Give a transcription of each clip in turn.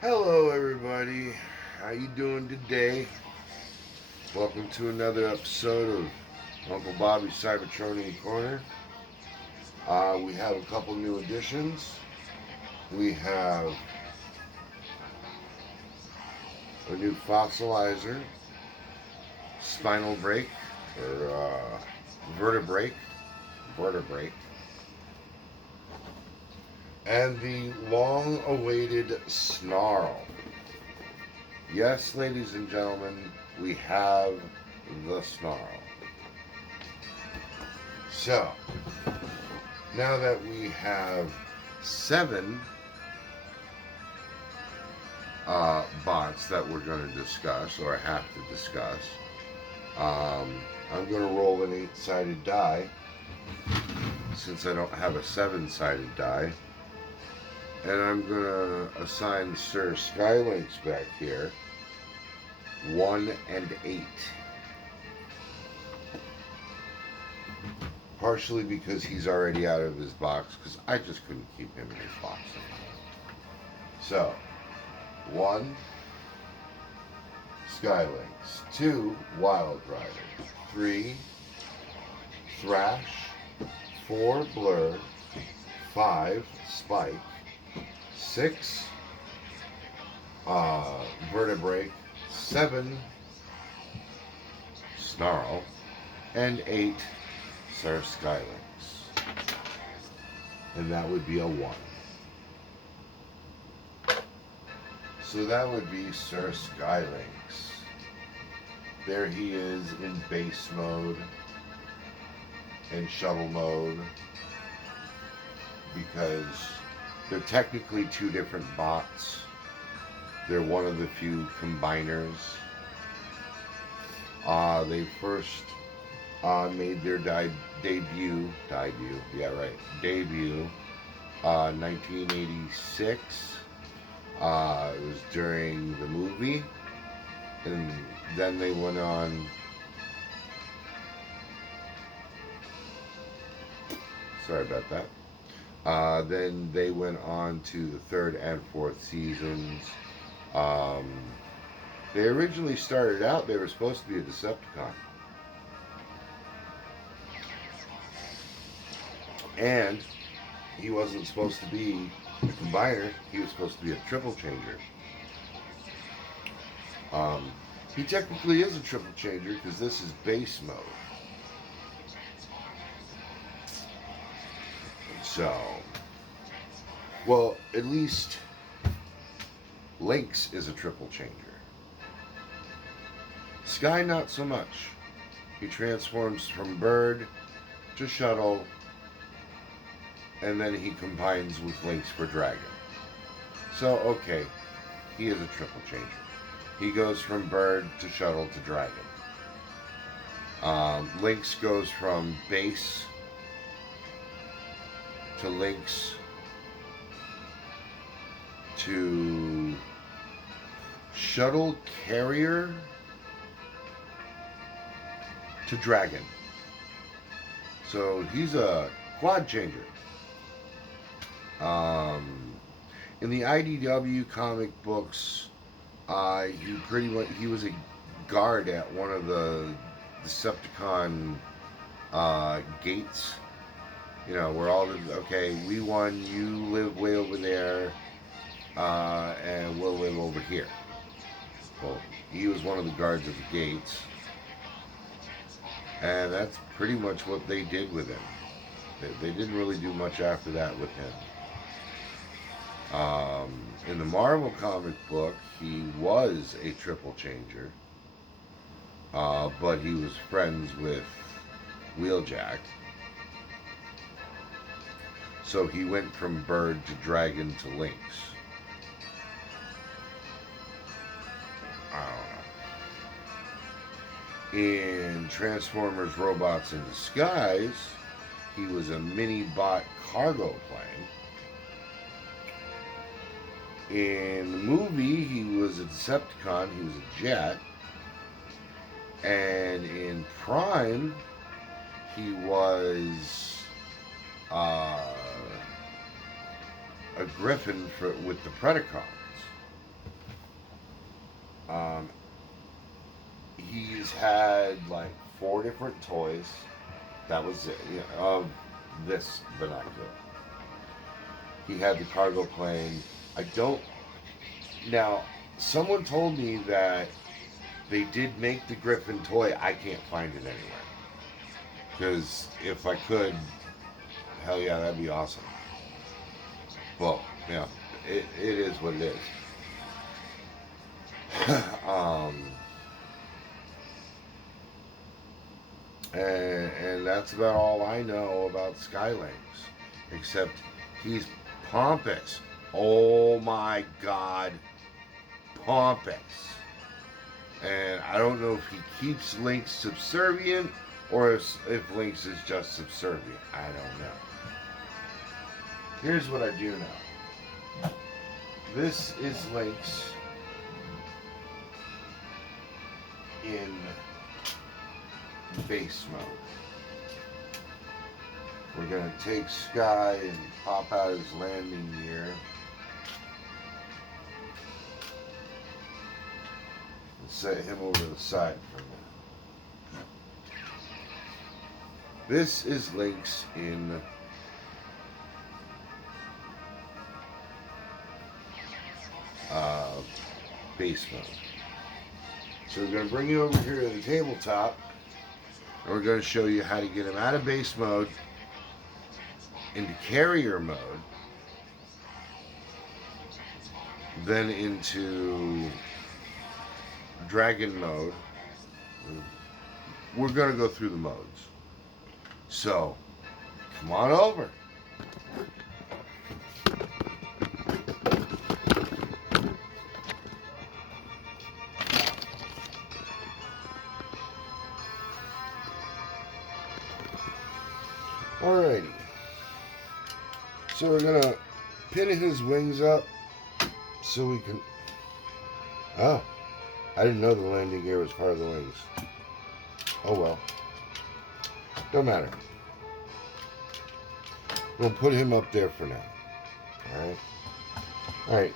Hello, everybody. How you doing today? Welcome to another episode of Uncle Bobby's Cybertronian Corner. We have a couple new additions. We have a new fossilizer, spinal break, or vertebrae, and the long-awaited snarl. Yes, ladies and gentlemen, we have the snarl. So, now that we have seven bots that we're going to discuss, or have to discuss, I'm going to roll an 8-sided die since I don't have a 7-sided die. And I'm going to assign Sir Skylynx back here 1 and 8. Partially because he's already out of his box, because I just couldn't keep him in his box anymore. So, 1, Skylynx. 2, Wild Rider. 3, Thrash. 4, Blur. 5, Spike. 6, Vertebrae. 7, Snarl. And 8, Sir Skylynx. And that would be a 1. So that would be Sir Skylynx. There he is in base mode and shuttle mode, because they're technically two different bots. They're one of the few combiners. They first made their debut, 1986. It was during the movie, and then they went on. Sorry about that. Then they went on to the 3rd and 4th seasons. They originally started out, they were supposed to be a Decepticon. And he wasn't supposed to be a combiner, he was supposed to be a triple changer. He technically is a triple changer because this is base mode. So, well, at least Lynx is a triple changer. Sky, not so much. He transforms from bird to shuttle, and then he combines with Lynx for dragon. So, okay, he is a triple changer. He goes from bird to shuttle to dragon. Lynx goes from base to Lynx to shuttle carrier to dragon. So he's a quad changer. In the IDW comic books, he was a guard at one of the Decepticon gates. You know, where all the, okay, we won, you live way over there, and we'll live over here. Well, he was one of the guards at the gates, and that's pretty much what they did with him. They didn't really do much after that with him. In the Marvel comic book, he was a triple changer, but he was friends with Wheeljack. So he went from bird to dragon to lynx. I don't know. In Transformers Robots in Disguise, he was a mini bot cargo plane. In the movie, he was a Decepticon, he was a jet. And in Prime, he was a griffin with the Predacons. Um, he's had like 4 different toys. That was it, of this vernacular. He had the cargo plane. I don't. Now, someone told me that they did make the Griffin toy. I can't find it anywhere. Because if I could, hell yeah, that'd be awesome. Well, yeah, it is what it is. um, and that's about all I know about Skylynx. Except he's pompous. Oh my god, pompous. And I don't know if he keeps Lynx subservient or if Lynx is just subservient. I don't know. Here's what I do know. This is Lynx in base mode. We're going to take Sky and pop out his landing gear. And set him over the side for a minute. This is Lynx in base mode. So we're going to bring you over here to the tabletop, and we're going to show you how to get him out of base mode into carrier mode, then into dragon mode. We're going to go through the modes. So, come on over. Alrighty. So we're gonna pin his wings up so we can. Oh, I didn't know the landing gear was part of the wings. Oh well. Don't matter. We'll put him up there for now. Alright? Alright.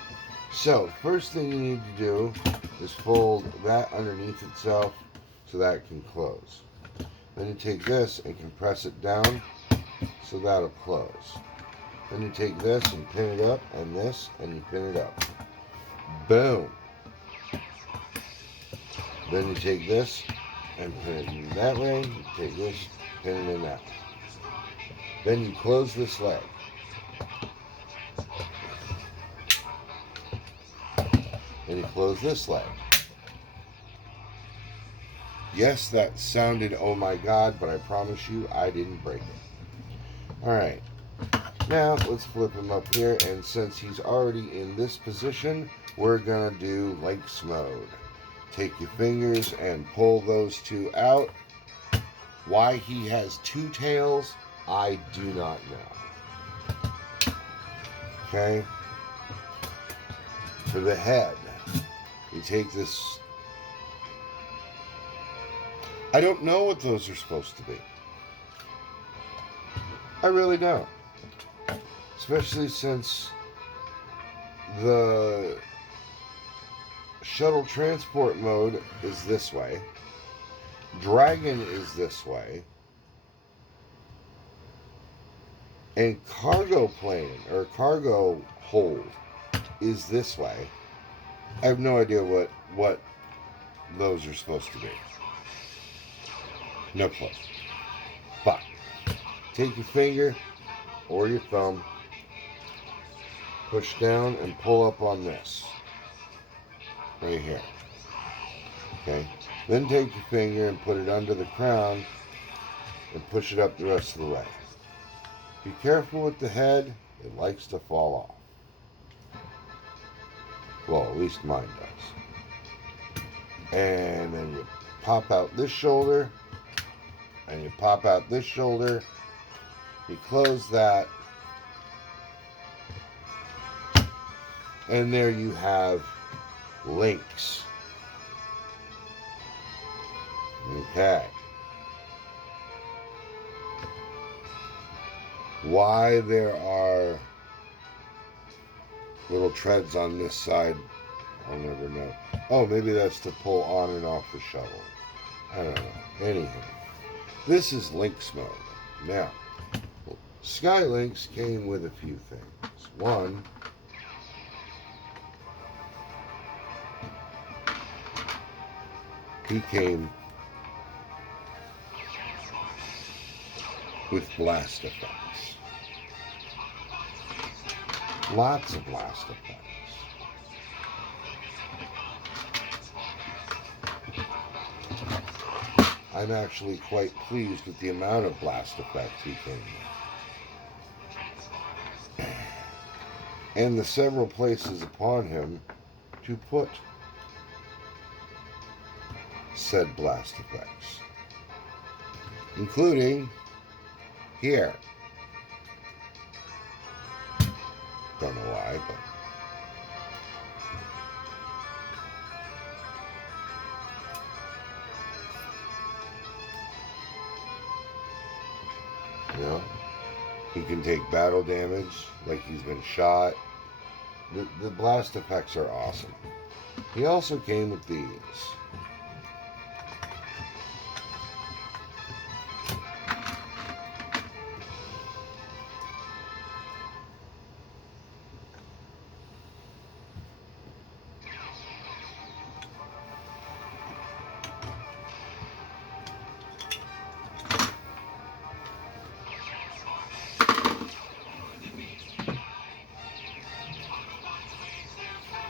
So, first thing you need to do is fold that underneath itself so that it can close. Then you take this and compress it down so that'll close. Then you take this and pin it up, and this, and you pin it up. Boom. Then you take this and pin it in that way. You take this, pin it in that way. Then you close this leg. And you close this leg. Yes, that sounded oh my god, but I promise you I didn't break it. Alright. Now, let's flip him up here, and since he's already in this position, we're going to do lynx mode. Take your fingers and pull those two out. Why he has 2 tails, I do not know. Okay? For the head, you take this. I don't know what those are supposed to be. I really don't. Especially since the shuttle transport mode is this way. Dragon is this way. And cargo plane or cargo hold is this way. I have no idea what those are supposed to be. No clue. But take your finger or your thumb, push down and pull up on this. Right here. Okay. Then take your finger and put it under the crown and push it up the rest of the way. Be careful with the head. It likes to fall off. Well, at least mine does. And then you pop out this shoulder. And you pop out this shoulder. You close that. And there you have Lynx. Okay. Why there are little treads on this side, I'll never know. Oh, maybe that's to pull on and off the shuttle. I don't know. Anyhow, this is Lynx mode. Now, Skylynx came with a few things. One, he came with blast effects. Lots of blast effects. I'm actually quite pleased with the amount of blast effects he came with. And the several places upon him to put said blast effects. Including here. Don't know why, but you know, he can take battle damage like he's been shot. The blast effects are awesome. He also came with these.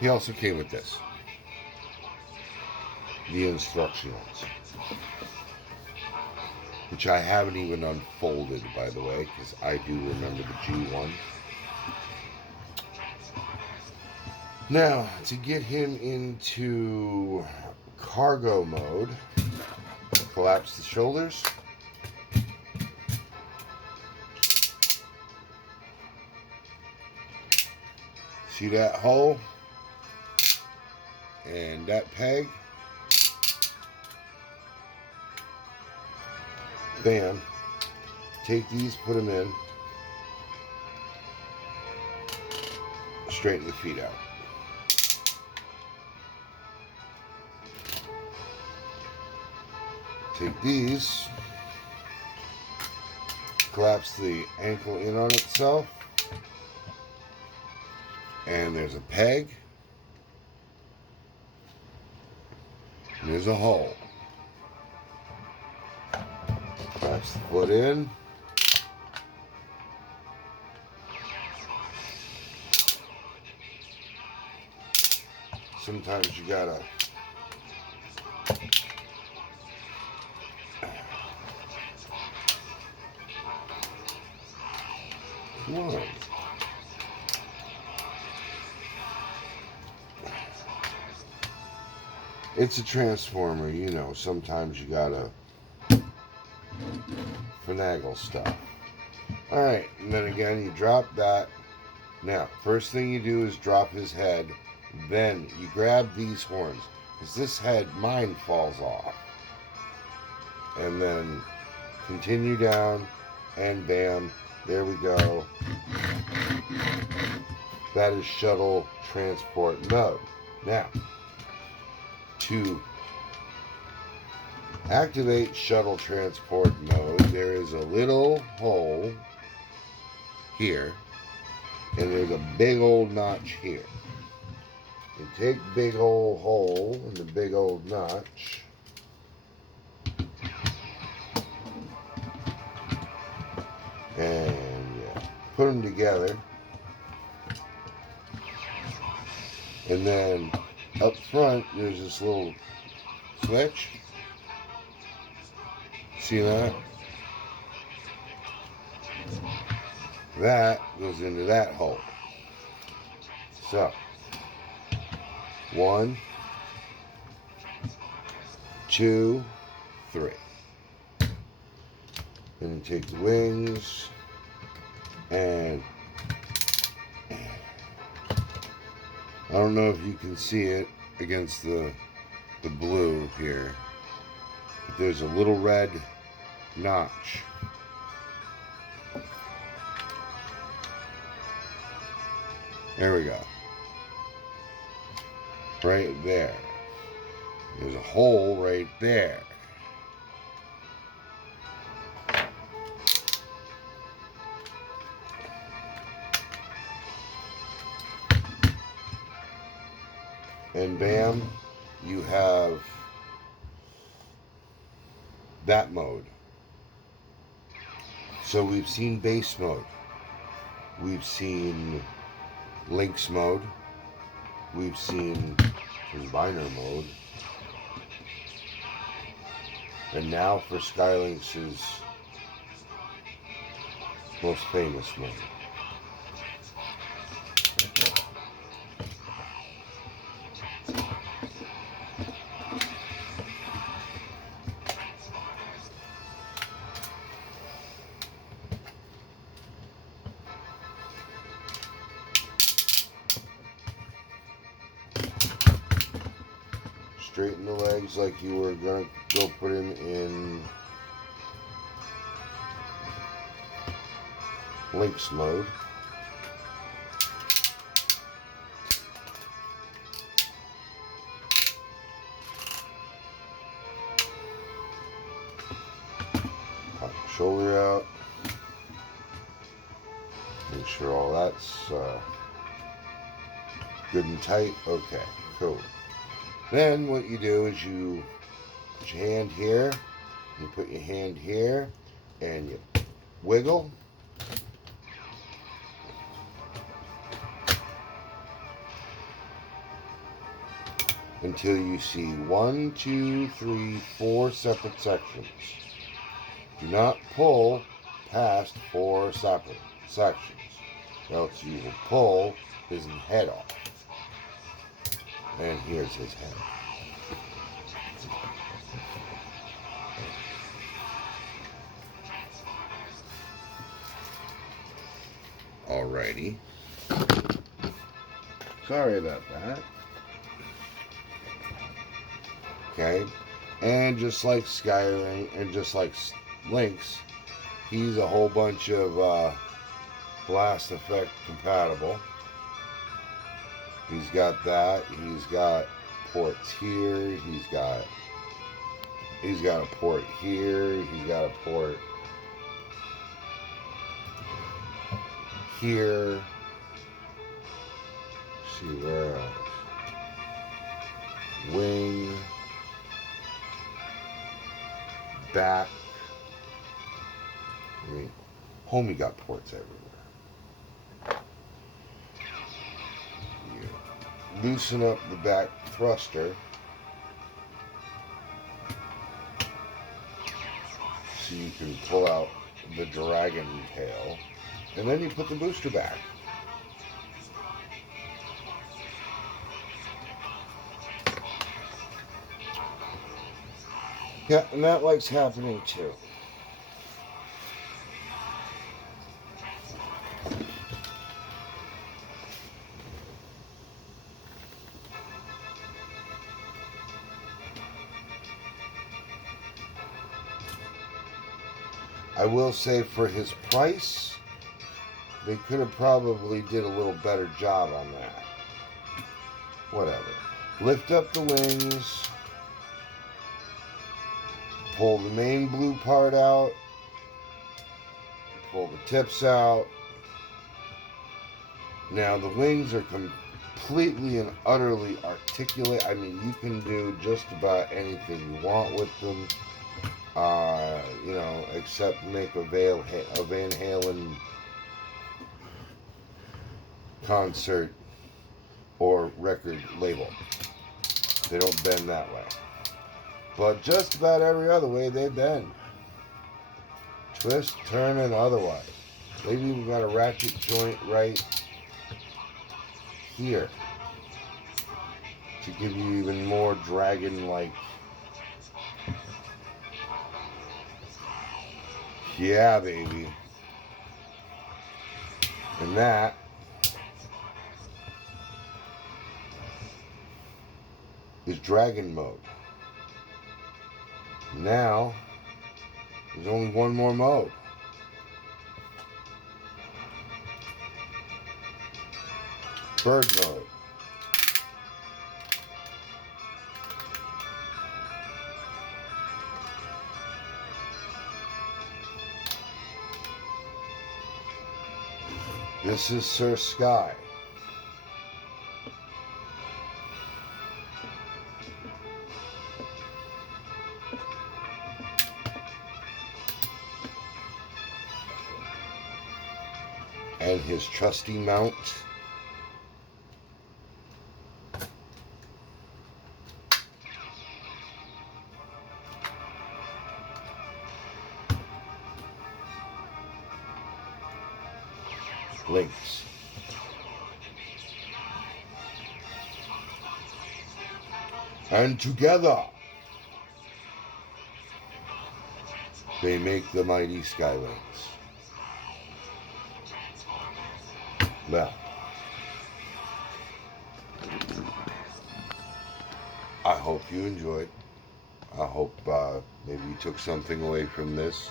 He also came with this. The instructions. Which I haven't even unfolded, by the way, because I do remember the G1. Now, to get him into cargo mode, collapse the shoulders. See that hole? And that peg. Bam. Take these, put them in. Straighten the feet out. Take these. Collapse the ankle in on itself. And there's a peg. And there's a hole. Collapse the foot in. Sometimes you gotta come on. It's a transformer, you know, sometimes you gotta finagle stuff. Alright, and then again you drop that. Now, first thing you do is drop his head. Then you grab these horns. Because this head, mine falls off. And then continue down and bam, there we go. That is shuttle transport mode. Now, to activate shuttle transport mode, there is a little hole here, and there's a big old notch here. You take big old hole and the big old notch, and yeah, put them together, and then up front there's this little switch. See that? That goes into that hole. So, 1, 2, 3. Then you take the wings and I don't know if you can see it against the blue here, but there's a little red notch. There we go. right there. There's a hole right there. And bam, you have that mode. So we've seen base mode. We've seen lynx mode. We've seen combiner mode. And now for Skylynx's most famous mode. Straighten the legs like you were going to go put him in lynx mode. Pop the shoulder out. Make sure all that's good and tight. Okay, cool. Then what you do is you put your hand here, you put your hand here, and you wiggle. Until you see 1, 2, 3, 4 separate sections. Do not pull past 4 separate sections, else you will pull his head off. And here's his head. Alrighty. Sorry about that. Okay. And just like Skyrim and just like Lynx, he's a whole bunch of blast effect compatible. He's got that. He's got ports here. He's got a port here. He's got a port here. Let's see where else. Wing. Back. I mean, homie got ports everywhere. Loosen up the back thruster so you can pull out the dragon tail, and then you put the booster back. Yeah, and that likes happening too. I will say for his price, they could have probably did a little better job on that. Whatever. Lift up the wings. Pull the main blue part out. Pull the tips out. Now the wings are completely and utterly articulate. I mean, you can do just about anything you want with them. You know, except make a Van Halen concert or record label. They don't bend that way. But just about every other way they bend. Twist, turn, and otherwise. They've even got a ratchet joint right here to give you even more dragon-like. Yeah, baby. And that is dragon mode. Now, there's only one more mode. Bird mode. This is Sir Sky. And his trusty mount. Lynx. And together they make the mighty Sky Lynx. Well, I hope you enjoyed. I hope maybe you took something away from this.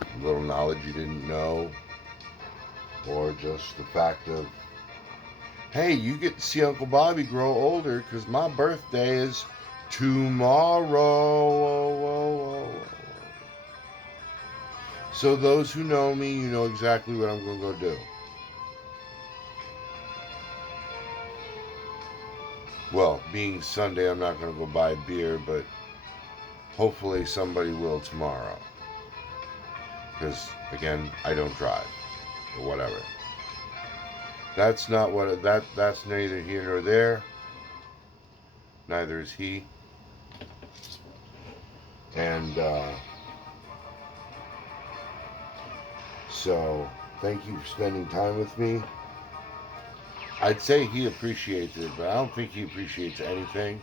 A little knowledge you didn't know. Or just the fact of, hey, you get to see Uncle Bobby grow older because my birthday is tomorrow. So those who know me, you know exactly what I'm going to go do. Well, being Sunday, I'm not going to go buy beer, but hopefully somebody will tomorrow. Because, again, I don't drive. Or whatever. That's not what that's neither here nor there. Neither is he. And so thank you for spending time with me. I'd say he appreciates it, but I don't think he appreciates anything.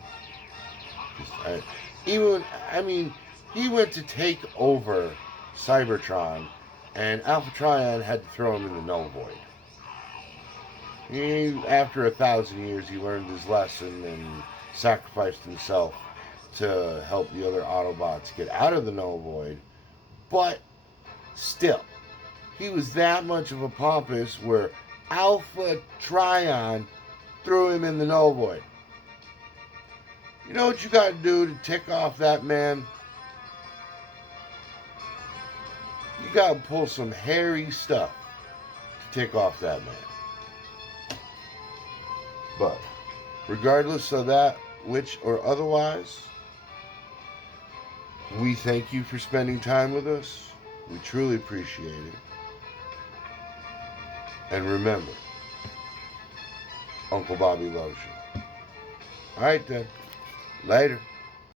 He went to take over Cybertron, and Alpha-Trion had to throw him in the null void. After 1,000 years, he learned his lesson and sacrificed himself to help the other Autobots get out of the null void. But still, he was that much of a pompous where Alpha-Trion threw him in the null void. You know what you got to do to tick off that man? You got to pull some hairy stuff to tick off that man. But regardless of that, which or otherwise, we thank you for spending time with us. We truly appreciate it. And remember, Uncle Bobby loves you. All right then. Later.